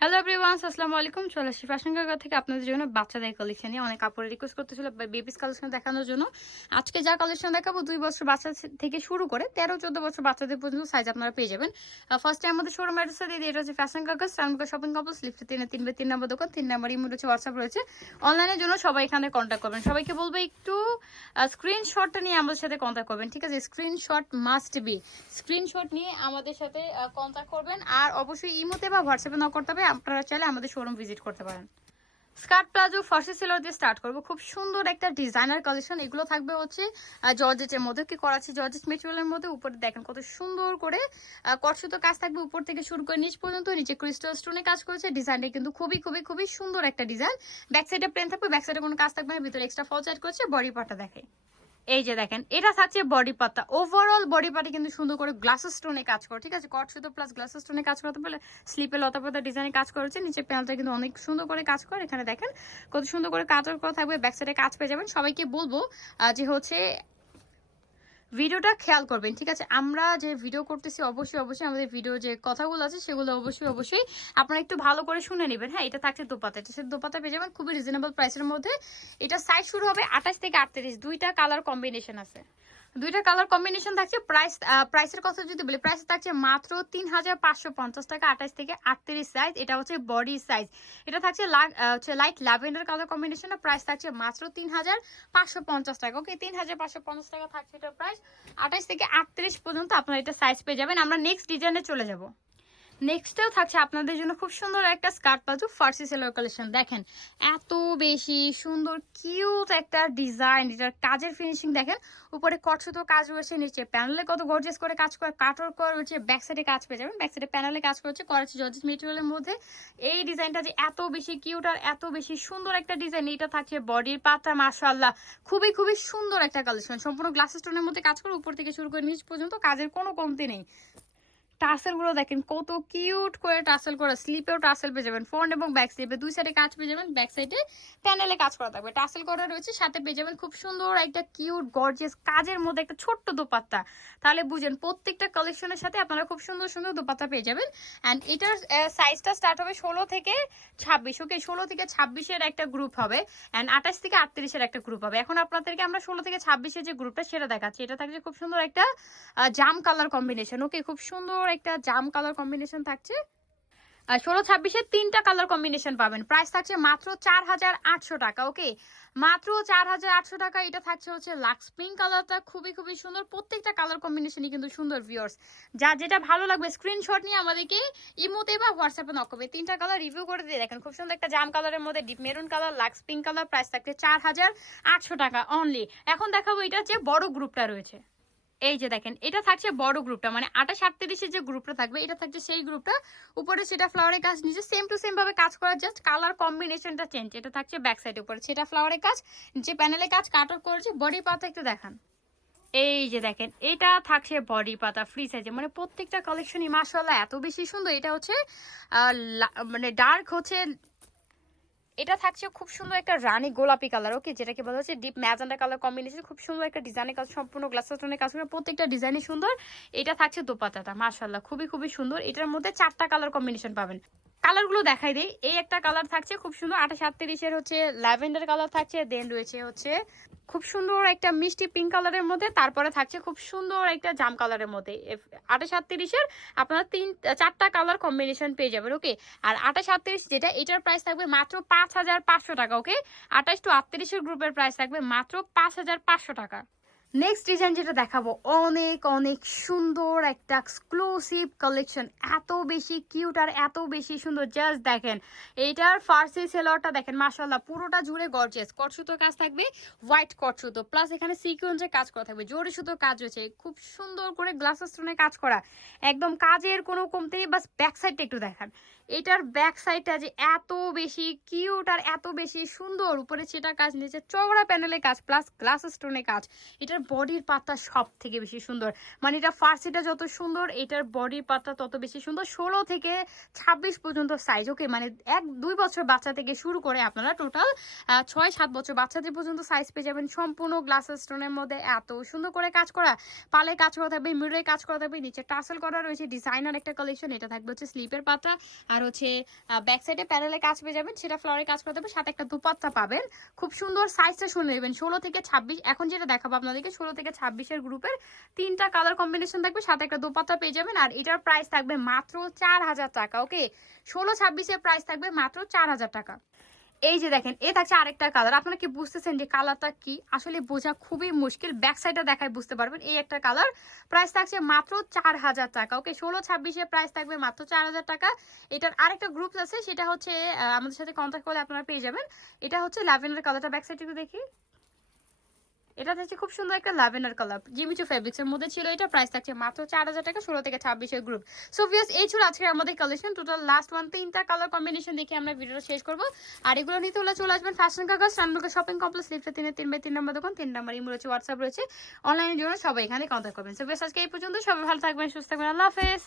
Hello everyone, আসসালামু আলাইকুম। চলে আসছি ফ্যাশন গাগা থেকে আপনাদের জন্য বাচ্চাদের কালেকশন নিয়ে। অনেক কাপড় রিকোয়েস্ট করতেছিল বেবিস কালেকশন দেখানোর জন্য। আজকে যা কালেকশন দেখাবো 2 বছর বাচ্চা থেকে শুরু করে 13-14 বছর বাচ্চাদের পর্যন্ত সাইজ আপনারা পেয়ে যাবেন। ফার্স্টে আমাদের শোরুম অ্যাড্রেসটা দিয়ে দিই। এটা হচ্ছে ফ্যাশন গাগা, স্টানগা শপিং কমপ্লেক্স, লিফটে 3 নম্বর দোকান, 3 নম্বর ইমো রয়েছে, হোয়াটসঅ্যাপ রয়েছে। অনলাইনের জন্য সবাই এখানে কন্ট্যাক্ট করবেন। সবাইকে বলবো একটু স্ক্রিনশটটা নিয়ে আমাদের সাথে কন্ট্যাক্ট করবেন, ঠিক আছে? Screenshot must be. স্ক্রিনশট নিয়ে আমাদের সাথে কন্ট্যাক্ট করবেন। আর অবশ্যই ইমোতে বা হোয়াটসঅ্যাপে নক করতে হবে। আপনারা চাইলে আমাদের শোরুম ভিজিট করতে পারেন। স্কার্ট প্লাজো ফার্সি সেলার দিয়ে স্টার্ট করবো। খুব সুন্দর একটা ডিজাইনার কালেকশন। এগুলো থাকবে হচ্ছে জর্জেটের মধ্যে, কি করাচ্ছি জর্জেট মেটেরিয়ালের মধ্যে। উপরে দেখেন কত সুন্দর করে কটসুতো কাজ থাকবে উপর থেকে শুরু করে নিচ পর্যন্ত। নিচে ক্রিস্টাল স্টোনে কাজ করেছে। ডিজাইনটা কিন্তু খুবই খুবই খুবই সুন্দর একটা ডিজাইন। ব্যাক সাইডে প্লেন থাকবে, ব্যাক সাইডে কোনো কাজ থাকবে না। ভিতরে এক্সট্রা ফল চার্জ করেছে। বডি পার্টটা দেখে এই যে দেখেন, এটা থাকছে বডি পাতা। ওভারঅল বডি পার্টে কিন্তু সুন্দর করে গ্লাস স্টোনে কাজ করে, ঠিক আছে? কট সুতো প্লাস গ্লাস স্টোনে কাজ করতে পারলে স্লিপে লতা পাতা ডিজাইনে কাজ করেছে। নিচে প্যানেলটা কিন্তু অনেক সুন্দর করে কাজ করে। এখানে দেখেন কত সুন্দর করে কাজ করা থাকবে। ব্যাক সাইডে কাজ পেয়ে যাবেন। সবাইকে বলবো যে হচ্ছে ভিডিওটা খেয়াল করবেন, ঠিক আছে? আমরা যে ভিডিও করতেছি অবশ্যই অবশ্যই আমাদের ভিডিও যে কথাগুলো আছে সেগুলো অবশ্যই অবশ্যই আপনারা একটু ভালো করে শুনে নেবেন। হ্যাঁ, এটা থাকছে দোপাতা। এটা সে দোপাতা পেয়ে যাবেন খুবই রিজনেবল প্রাইসের মধ্যে। এটা সাইজ শুরু হবে 28 থেকে 38। দুইটা কালার কম্বিনেশন আছে। দুইটা কালার কম্বিনেশন থাকছে। প্রাইসের কথা যদি বলি, প্রাইস থাকছে মাত্র 3550 টাকা। 28 থেকে 38 সাইজ। এটা হচ্ছে বডি সাইজ। এটা থাকছে light lavender colour combination. Price থাকছে মাত্র 3550 টাকা। ওকে, 3550 টাকা থাকছে এটা প্রাইস। 28 থেকে 38 পর্যন্ত আপনারা এটা সাইজ পেয়ে যাবেন। আমরা নেক্সট ডিজাইনে চলে যাব। নেক্সটেও থাকছে আপনাদের জন্য খুব সুন্দর একটা স্কার্ট প্লাজো ফার্সি সেলার কালেকশন। দেখেন এত বেশি সুন্দর কিউট একটা ডিজাইন। এটার কাজের ফিনিশিং দেখেন। উপরে কটসুতো কাজ রয়েছে, নিচে প্যানেলে কত গর্জিয়াস করে কাজ করে কাটর করা রয়েছে। ব্যাক সাইডে কাজ পেয়ে যাবেন। ব্যাক সাইডে প্যানেলে কাজ করেছে করাচ্ছি জর্জেট মেটেরিয়ালের মধ্যে। এই ডিজাইনটা যে এত বেশি কিউট আর এত বেশি সুন্দর একটা ডিজাইন। এটা থাকছে বডির পাতা। মাশাআল্লাহ, খুবই খুবই সুন্দর একটা কালেকশন। সম্পূর্ণ গ্লাস স্টোনের মধ্যে কাজ করে উপর থেকে শুরু করে নিচ পর্যন্ত কাজের কোনো কমতি নেই। টাসেল গুলো দেখেন কত কিউট করে টাসেল করা। স্লিপেও টাসেল পেয়ে যাবেন, ফ্রন্ট এবং ব্যাক স্লিপে দুই সাইডে কাজ পেয়ে যাবেন। ব্যাক সাইডে প্যানেলে কাজ করা থাকবে, টাসেল করা রয়েছে। সাথে পেয়ে যাবেন খুব সুন্দর একটা কিউট গর্জিয়াস কাজের মধ্যে একটা ছোট্ট দোপাত্তা। তাহলে বুঝেন প্রত্যেকটা কালেকশনের সাথে আপনারা খুব সুন্দর সুন্দর দোপাত্তা পেয়ে যাবেন। অ্যান্ড এটার সাইজটা স্টার্ট হবে 16 থেকে 26। ওকে, 16 থেকে 26-এর একটা গ্রুপ হবে। অ্যান্ড 28 থেকে 38-এর একটা গ্রুপ হবে। এখন আপনাদেরকে আমরা 16 থেকে 26-এর যে গ্রুপটা সেটা দেখাচ্ছি। এটা থাকছে খুব সুন্দর একটা জাম কালার কম্বিনেশন। ওকে, খুব সুন্দর একটা জাম কালার কম্বিনেশন থাকছে। আর 16-26-এর তিনটা কালার কম্বিনেশন পাবেন। প্রাইস থাকছে মাত্র 4800 টাকা। ওকে, মাত্র 4800 টাকা। এটা থাকছে হচ্ছে লাক্স পিঙ্ক কালারটা, খুবই খুবই সুন্দর। প্রত্যেকটা কালার কম্বিনেশনই কিন্তু সুন্দর। ভিউয়ার্স, যা যেটা ভালো লাগবে স্ক্রিনশট নিয়ে আমাদেরকে ইমোতে বা হোয়াটসঅ্যাপে নক করবে। তিনটা কালার রিভিউ করে দিয়ে দেখেন। খুব সুন্দর একটা জাম কালারের মধ্যে deep maroon colour, lux pink colour. Price থাকছে 4800 টাকা অনলি। এখন দেখাবো এটা যে বড় গ্রুপটা রয়েছে। এই যে দেখেন, এটা থাকছে বড় গ্রুপটা, মানে 28-38-এর যে গ্রুপটা থাকবে এটা থাকছে সেই গ্রুপটা। উপরে সেটা ফ্লাওয়ারের কাজ, নিচে সেম টু সেম ভাবে কাজ করা, জাস্ট কালার কম্বিনেশনটা চেঞ্জ। এটা থাকছে ব্যাক সাইডে, উপরে সেটা ফ্লাওয়ারের কাজ, যে প্যানেলে কাজ কাটর করেছে। বডি পাতা একটু দেখান। এই যে দেখেন, এটা থাকছে বডি পাতা ফ্রি সাইজে। মানে প্রত্যেকটা কালেকশনই মাশাআল্লাহ এত বেশি সুন্দর। এটা হচ্ছে মানে ডার্ক হচ্ছে, এটা থাকছে খুব সুন্দর একটা রানী গোলাপি কালার। ওকে, যেটাকে বলা হচ্ছে ডিপ ম্যাজেন্ডা কালার কম্বিনেশন। খুব সুন্দর একটা ডিজাইনের কাজ, সম্পূর্ণ গ্লাস স্টোনের কাজ করে। প্রত্যেকটা ডিজাইনই সুন্দর। এটা থাকছে দোপাতাটা মাশাআল্লাহ খুবই খুবই সুন্দর। এটার মধ্যে 4টা কালার কম্বিনেশন পাবেন। কালারগুলো দেখাই দেই। এই একটা কালার থাকছে খুব সুন্দর 28-38-এর হচ্ছে ল্যাভেন্ডার কালার থাকছে। দেন রয়েছে হচ্ছে খুব সুন্দর একটা মিষ্টি পিঙ্ক কালারের মধ্যে। তারপরে থাকছে খুব সুন্দর একটা জাম কালারের মধ্যে। 28-38-এর আপনারা 4টা কালার কম্বিনেশন পেয়ে যাবেন। ওকে, আর 28-38 যেটা, এটার প্রাইস থাকবে মাত্র 5500 টাকা। ওকে, 28-38-এর গ্রুপের প্রাইস থাকবে মাত্র 5500 টাকা। নেক্সট ডিজাইন যেটা দেখাবো, অনেক অনেক সুন্দর একটা এক্সক্লুসিভ কালেকশন। এত বেশি কিউট আর এত বেশি সুন্দর। জাস্ট দেখেন এইটার ফার্সি সেলরটা দেখেন মাশাআল্লাহ পুরোটা জুড়ে গর্জিয়াস কট সুতোর কাজ থাকবে। হোয়াইট কট সুতো প্লাস এখানে সিকোয়েন্সের কাজ করা থাকবে। জরি সুতোর কাজ রয়েছে। খুব সুন্দর করে গ্লাস স্টোনে কাজ করা, একদম কাজের কোনো কমতে নেই। বাস ব্যাক সাইডটা একটু দেখান। এটার ব্যাক সাইডটা যে এত বেশি কিউট আর এত বেশি সুন্দর। উপরে সেটা কাজ, নিচে চওড়া প্যানেলের কাজ প্লাস গ্লাস স্টোনের কাজ। এটার এটার বডির পাতা সব থেকে বেশি সুন্দর, মানে এটা ফার্সিটা যত সুন্দর এটার বডির পাতা তত বেশি সুন্দর। 16 থেকে 26 পর্যন্ত সাইজ, ওকে, মানে 1-2 বছর বাচ্চা থেকে শুরু করে আপনারা টোটাল 6-7 বছর বাচ্চাদের পর্যন্ত সাইজ পেয়ে যাবেন। সম্পূর্ণ গ্লাস স্টোনের মধ্যে এত সুন্দর করে কাজ করা, পালে কাজ করা থাকবে, মিররে কাজ করা থাকবে, নিচে টাসেল করা রয়েছে, ডিজাইনার একটা কালেকশন। এটা থাকবে হচ্ছে স্লিপের পাতা, আর হচ্ছে ব্যাক সাইডে প্যানেলে কাজ পেয়ে যাবেন, সেটা ফ্লোরে কাজ করা থাকবে, সাথে একটা দুপাট্টা পাবেন। খুব সুন্দর, সাইজটা শুনে নেবেন 16 থেকে 26। এখন যেটা দেখাবো আপনাদেরকে 16 থেকে 26-এর গ্রুপের 3টা কালার কম্বিনেশন থাকবে, সাথে একটা দুপাট্টা পেয়ে যাবেন। আর এটার প্রাইস থাকবে মাত্র 4000 টাকা, ওকে। 16-26-এর প্রাইস থাকবে মাত্র 4000 টাকা। এই যে দেখেন, এ থাকছে আরেকটা কালার। আপনারা কি বুঝতেছেন যে কালারটা কি? আসলে বোঝা খুবই মুশকিল, ব্যাক সাইডটা দেখায় বুঝতে পারবেন। এই একটা কালার, প্রাইস থাকছে মাত্র 4000 টাকা, ওকে। 16-26-এর প্রাইস থাকবে মাত্র 4000 টাকা। এটার আরেকটা গ্রুপ আছে, সেটা হচ্ছে আমাদের সাথে কন্ট্যাক্ট করলে আপনারা পেয়ে যাবেন। এটা হচ্ছে ল্যাভেন্ডার কালারটা, ব্যাক সাইড একটু দেখি। এটা হচ্ছে খুব সুন্দর একটা ল্যাভেন্ডার কালার, জিমিচু ফেব্রিক্স এর মধ্যে ছিল। এটা প্রাইস থাকছে মাত্র 4000 টাকা, 16 থেকে 26-এর গ্রুপ। সো ভিউয়ার্স, এই ছিল আজকে আমাদের কালেকশন। টোটাল লাস্ট 3টা কালার কম্বিনেশন দেখে আমরা ভিডিওটা শেষ করব। আর এগুলো নিতে হলে চলে আসবেন ফ্যাশন কাগজ, রানমুখা শপিং কমপ্লেক্স, লিফটে 3-3/3 নম্বর দোকান, 3 নম্বর ইমো রয়েছে, হোয়াটসঅ্যাপ রয়েছে। অনলাইনের জন্য সবাই এখানে কন্ট্যাক্ট করবেন। সো ভিউয়ার্স, আজকে এই পর্যন্ত। সবাই ভালো থাকবেন, সুস্থ থাকবেন, আল্লাহ হাফেজ।